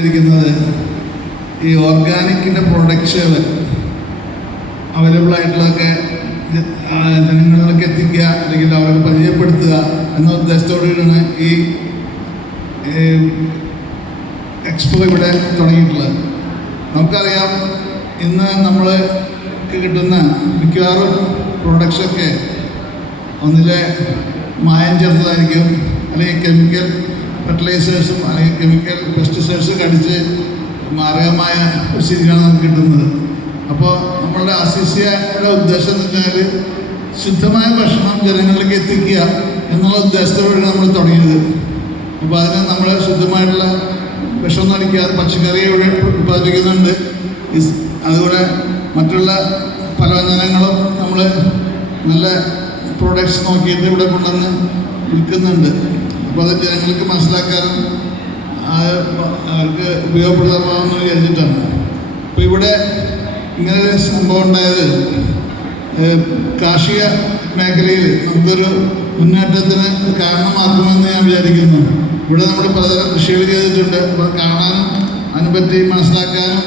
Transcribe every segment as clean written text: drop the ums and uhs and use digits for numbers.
ഇരിക്കുന്നത് ഈ ഓർഗാനിക്കിൻ്റെ പ്രൊഡക്ട്സുകൾ അവൈലബിൾ ആയിട്ടുള്ളതൊക്കെ ജനങ്ങളിലേക്ക് എത്തിക്കുക അല്ലെങ്കിൽ അവർക്ക് പരിചയപ്പെടുത്തുക എന്ന ഉദ്ദേശത്തോടുകൂടിയാണ് ഈ എക്സ്പോ ഇവിടെ തുടങ്ങിയിട്ടുള്ളത്. നമുക്കറിയാം, ഇന്ന് നമ്മൾ കിട്ടുന്ന മിക്കവാറും പ്രൊഡക്ട്സൊക്കെ ഒന്നിലെ മായം ചേർത്തതായിരിക്കും, അല്ലെങ്കിൽ കെമിക്കൽ ഫെർട്ടിലൈസേഴ്സും അല്ലെങ്കിൽ കെമിക്കൽ പെസ്റ്റിസൈഡ്സും അടിച്ച് മാരകമായ സ്ഥിതിയാണ് നമുക്ക് കിട്ടുന്നത്. അപ്പോൾ നമ്മളുടെ അസിസിയുടെ ഉദ്ദേശം എന്ന് വെച്ചാൽ ശുദ്ധമായ ഭക്ഷണം ജനങ്ങളിലേക്ക് എത്തിക്കുക എന്നുള്ള ഉദ്ദേശത്തോടെ നമ്മൾ തുടങ്ങിയത്. അപ്പോൾ അതിന് നമ്മൾ ശുദ്ധമായിട്ടുള്ള വിഷം അടിക്കാതെ പച്ചക്കറി ഇവിടെ ഉത്പാദിപ്പിക്കുന്നുണ്ട്. അതുപോലെ മറ്റുള്ള പലവ്യഞ്ജനങ്ങളും നമ്മൾ നല്ല പ്രോഡക്ട്സ് നോക്കിയിട്ട് ഇവിടെ കൊണ്ടുവന്ന് വിൽക്കുന്നുണ്ട്. അപ്പോൾ അത് ജനങ്ങൾക്ക് മനസ്സിലാക്കാനും അവർക്ക് ഉപയോഗപ്രദമാകുമെന്ന് വിചാരിച്ചിട്ടാണ്. അപ്പോൾ ഇവിടെ ഇങ്ങനൊരു സംഭവം ഉണ്ടായത് കാർഷിക മേഖലയിൽ നമുക്കൊരു മുന്നേറ്റത്തിന് കാരണമാക്കുമെന്ന് ഞാൻ വിചാരിക്കുന്നു. ഇവിടെ നമ്മൾ പലതരം കൃഷികൾ ചെയ്തിട്ടുണ്ട്. അപ്പോൾ കാണാനും അതിനെപ്പറ്റി മനസ്സിലാക്കാനും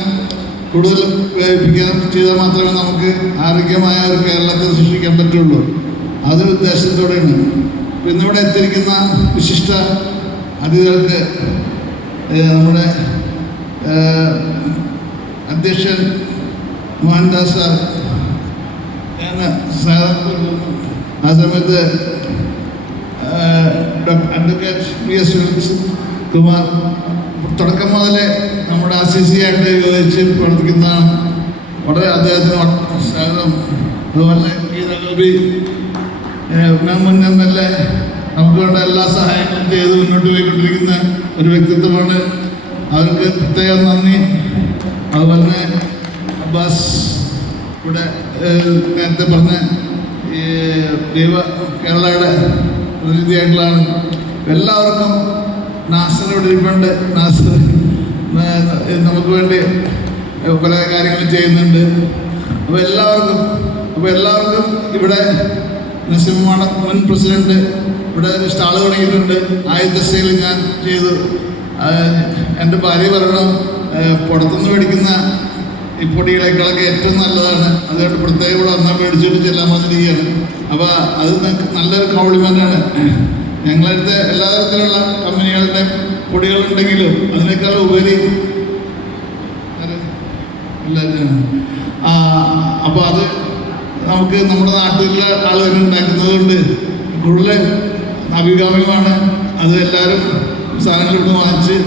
കൂടുതൽ വ്യാപിപ്പിക്കാനും ചെയ്താൽ മാത്രമേ നമുക്ക് ആരോഗ്യമായ ഒരു കേരളത്തെ സൃഷ്ടിക്കാൻ പറ്റുള്ളൂ. അതൊരു ഉദ്ദേശത്തോടെയാണ്. ഇന്നിവിടെ എത്തിയിരിക്കുന്ന വിശിഷ്ട അതിഥികൾക്ക് നമ്മുടെ അധ്യക്ഷൻ മോഹൻദാസ് സാർ ആ സമയത്ത് അഡ്വക്കേറ്റ് PS കുമാർ തുടക്കം മുതലേ നമ്മുടെ അസിസിയായിട്ട് യോജിച്ച് പ്രവർത്തിക്കുന്നതാണ്. വളരെ അദ്ദേഹത്തിന് സ്വാഗതം. അതുപോലെ ഗീതഗോപി മുൻ MLA നമുക്ക് വേണ്ട എല്ലാ സഹായങ്ങളും ചെയ്ത് മുന്നോട്ട് പോയിക്കൊണ്ടിരിക്കുന്ന ഒരു വ്യക്തിത്വമാണ്. അവർക്ക് പ്രത്യേകം നന്ദി. അതുപോലെ തന്നെ അബ്ബാസ് ഇവിടെ നേരത്തെ പറഞ്ഞ ഈ ദൈവ കേരളയുടെ പ്രതിനിധിയായിട്ടുള്ളതാണ്. എല്ലാവർക്കും നാസർ ഇവിടെ ഇരിപ്പുണ്ട്. നാസർ നമുക്ക് വേണ്ടി പല കാര്യങ്ങളും ചെയ്യുന്നുണ്ട്. അപ്പോൾ എല്ലാവർക്കും ഇവിടെ നസീമുമാണ് മുൻ പ്രസിഡന്റ് ഇവിടെ ഒരു സ്റ്റാള് തുടങ്ങിയിട്ടുണ്ട്. ആദ്യത്തെ സെയിൽ ഞാൻ ചെയ്തു. എൻ്റെ ഭാര്യ പറയണം, പുറത്തുനിന്ന് മേടിക്കുന്ന ഈ പൊടികളേക്കാളൊക്കെ ഏറ്റവും നല്ലതാണ്, അതുകൊണ്ട് പ്രത്യേകം ഇവിടെ വന്നാൽ മേടിച്ചിട്ട് ചെല്ലാൻ വന്നിരിക്കുകയാണ്. അപ്പോൾ അത് നല്ലൊരു കോംപ്ലിമെൻ്റാണ്. ഞങ്ങളടുത്ത് എല്ലാ തരത്തിലുള്ള കമ്പനികളുടെ പൊടികളുണ്ടെങ്കിലും അതിനേക്കാൾ ഉപരി അപ്പോൾ അത് നമുക്ക് നമ്മുടെ നാട്ടിലെ ആളുകൾ ഉണ്ടാക്കുന്നത് കൊണ്ട് കൂടുതൽ അഭികാമ്യമാണ്. അത് എല്ലാവരും സാധനങ്ങൾ ഇവിടെ വാങ്ങിച്ച്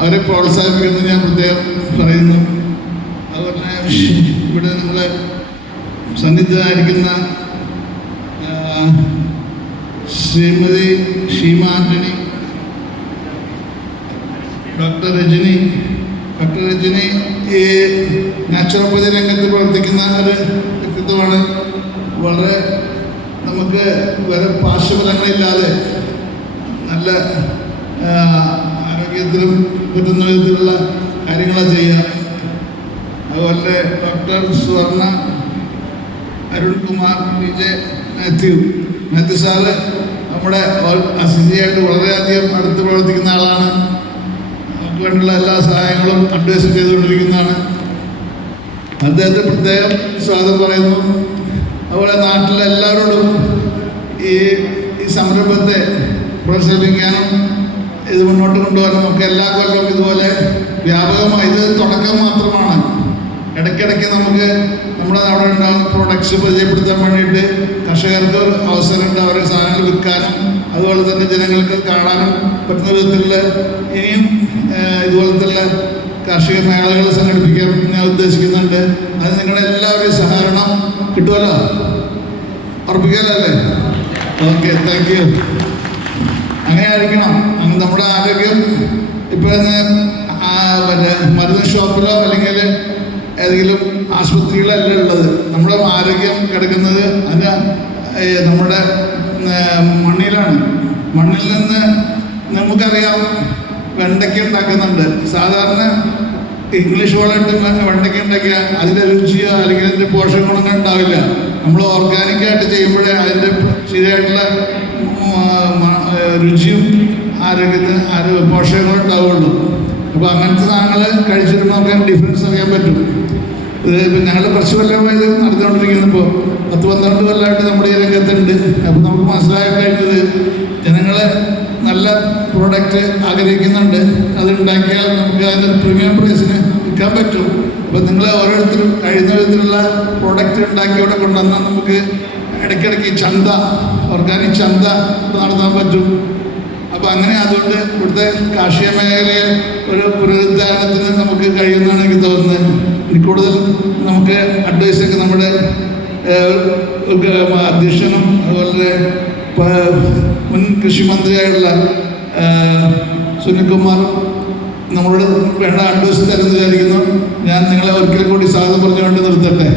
അവരെ പ്രോത്സാഹിപ്പിക്കുന്നത് ഞാൻ പ്രത്യേകം പറയുന്നു. അതുപോലെ ഇവിടെ നമ്മളെ സന്നിധരായിരിക്കുന്ന ശ്രീമതി ഷീമ ആന്റണി, ഡോക്ടർ രജനി ഈ നാച്ചുറോപ്പതി രംഗത്ത് പ്രവർത്തിക്കുന്ന ഒരു വ്യക്തിത്വമാണ്. വളരെ നമുക്ക് വേറെ പാർശ്വഫലങ്ങളില്ലാതെ നല്ല ആരോഗ്യത്തിലും പറ്റുന്ന വിധത്തിലുള്ള കാര്യങ്ങളാണ് ചെയ്യുക. അതുപോലെ ഡോക്ടർ സുവർണ അരുൺകുമാർ PJ മാത്യു സാറ് നമ്മുടെ അസിസിയായിട്ട് വളരെയധികം അടുത്ത് പ്രവർത്തിക്കുന്ന ആളാണ്. നമുക്ക് വേണ്ടിയുള്ള എല്ലാ സഹായങ്ങളും അഡ്വൈസ് ചെയ്തുകൊണ്ടിരിക്കുന്നതാണ്. അദ്ദേഹത്തെ പ്രത്യേകം സ്വാഗതം പറയുന്നു. അതുപോലെ നാട്ടിലെ എല്ലാവരോടും ഈ സംരംഭത്തെ പ്രോത്സാഹിപ്പിക്കാനും ഇത് മുന്നോട്ട് കൊണ്ടുപോകാനും ഒക്കെ എല്ലാ കൊല്ലവും ഇതുപോലെ വ്യാപകമായി, ഇത് തുടക്കം മാത്രമാണ്. ഇടയ്ക്കിടയ്ക്ക് നമുക്ക് നമ്മുടെ അവിടെ ഉണ്ടാകുന്ന പ്രൊഡക്ട്സ് പരിചയപ്പെടുത്താൻ വേണ്ടിയിട്ട് കർഷകർക്ക് അവസരമുണ്ട്. അവരുടെ സാധനങ്ങൾ വിൽക്കാനും അതുപോലെ തന്നെ ജനങ്ങൾക്ക് കാണാനും പറ്റുന്ന വിധത്തിലുള്ള ഇനിയും ഇതുപോലത്തുള്ള കാർഷിക മേളകൾ സംഘടിപ്പിക്കാൻ ഞാൻ ഉദ്ദേശിക്കുന്നുണ്ട്. അത് നിങ്ങളുടെ എല്ലാവരുടെയും സഹകരണം കിട്ടുമല്ലോ, ഉറപ്പിക്കാനല്ലേ? Okay, thank you. അങ്ങനെ ആയിരിക്കണം. നമ്മുടെ ആരോഗ്യം ഇപ്പോൾ മറ്റേ മരുന്ന് ഷോപ്പിലോ അല്ലെങ്കിൽ ഏതെങ്കിലും ആശുപത്രികളല്ല ഉള്ളത്. നമ്മുടെ ആരോഗ്യം കിടക്കുന്നത് അത് നമ്മുടെ മണ്ണിലാണ്. മണ്ണിൽ നിന്ന് നമുക്കറിയാം വെണ്ടയ്ക്ക ഉണ്ടാക്കുന്നുണ്ട്. സാധാരണ ഇംഗ്ലീഷ് വളമിട്ട് വെണ്ടയ്ക്ക ഉണ്ടാക്കിയാൽ അതിൻ്റെ രുചിയോ അല്ലെങ്കിൽ അതിൻ്റെ പോഷകഗുണങ്ങൾ ഉണ്ടാവില്ല. നമ്മൾ ഓർഗാനിക്കായിട്ട് ചെയ്യുമ്പോഴേ അതിൻ്റെ ശരിയായിട്ടുള്ള രുചിയും ആരോഗ്യത്തിന് പോഷകങ്ങളും ഉണ്ടാവുള്ളൂ. അപ്പോൾ അങ്ങനത്തെ സാധനങ്ങൾ കഴിച്ചിട്ട് നമുക്ക് ഡിഫറൻസ് അറിയാൻ പറ്റും. ഇപ്പം ഞങ്ങൾ കുറച്ച് കൊല്ലമായി ഇത് നടന്നുകൊണ്ടിരിക്കുന്നപ്പോൾ 10-12 കൊല്ലമായിട്ട് നമ്മുടെ ഈ രംഗത്തുണ്ട്. അപ്പോൾ നമുക്ക് മനസ്സിലാക്കാൻ കഴിഞ്ഞത് ജനങ്ങളെ നല്ല പ്രോഡക്റ്റ് ആഗ്രഹിക്കുന്നുണ്ട്. അത് ഉണ്ടാക്കിയാൽ നമുക്ക് അതിൻ്റെ പ്രീമിയം പ്രൈസിന് വിൽക്കാൻ പറ്റും. അപ്പോൾ നിങ്ങൾ ഓരോരുത്തരും കഴിയുന്ന വിധത്തിലുള്ള പ്രോഡക്റ്റ് ഉണ്ടാക്കി ഇവിടെ കൊണ്ടുവന്നാൽ നമുക്ക് ഇടയ്ക്കിടയ്ക്ക് ചന്ത, ഓർഗാനിക് ചന്ത നടത്താൻ പറ്റും. അപ്പോൾ അങ്ങനെ അതുകൊണ്ട് ഇവിടുത്തെ കാർഷിക മേഖലയെ ഒരു പുനരുദ്ധാരണത്തിന് നമുക്ക് കഴിയുമെന്നാണ് എനിക്ക് തോന്നുന്നത്. ഇനി കൂടുതൽ നമുക്ക് അഡ്വൈസൊക്കെ നമ്മുടെ അധ്യക്ഷനും അതുപോലെ മുൻ കൃഷിമന്ത്രിയായിട്ടുള്ള സുനിൽകുമാറും നമ്മളോട് വേണ്ട അഡ്വൈസ് തരുമെന്ന് വിചാരിക്കുന്നു. ഞാൻ നിങ്ങളെ ഒരിക്കൽ കൂടി സ്വാഗതം പറഞ്ഞുകൊണ്ട് നിർത്തട്ടെ.